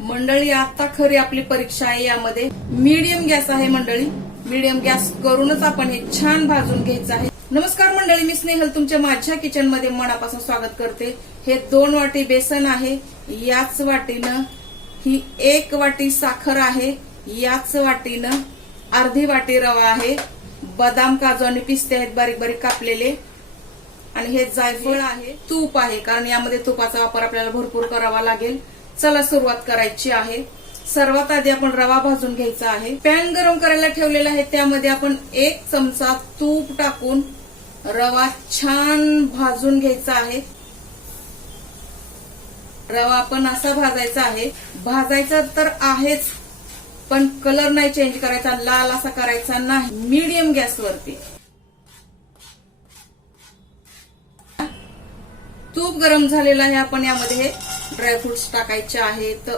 मंडळी आता खरी आपली परीक्षा आहे यामध्ये. मीडियम गॅस आहे मंडळी. मीडियम गॅस करूनच आपण हे छान भाजून घ्यायचं आहे. नमस्कार मंडळी मी स्नेहल. तुमच्या माझ्या किचनमध्ये मनापासून स्वागत करते. हे दोन वाटी बेसन आहे. याच वाटीनं ही एक वाटी साखर आहे. याच वाटीनं अर्धी वाटी रवा आहे. बदाम काजू आणि पिस्ते आहेत बारीक बारीक कापलेले. आणि हे जायफळ आहे. तूप आहे कारण यामध्ये तुपाचा वापर आपल्याला भरपूर करावा लागेल. चला सुरुवात करायची आहे. सर्वात आधी आपण रवा भाजून घ्यायचा आहे. पॅन गरम करायला ठेवलेला आहे. त्यामध्ये आपण एक चमचा तूप टाकून रवा छान भाजून घ्यायचा आहे. रवा आपण असा भाजायचा आहे. भाजायचा तर आहेच पण कलर नाही चेंज करायचा लाल असा करायचा नाही. मीडियम गॅसवरती तूप गरम झालेला आहे आपण यामध्ये. ड्रायफ्रुट्स टाकायचे आहेत.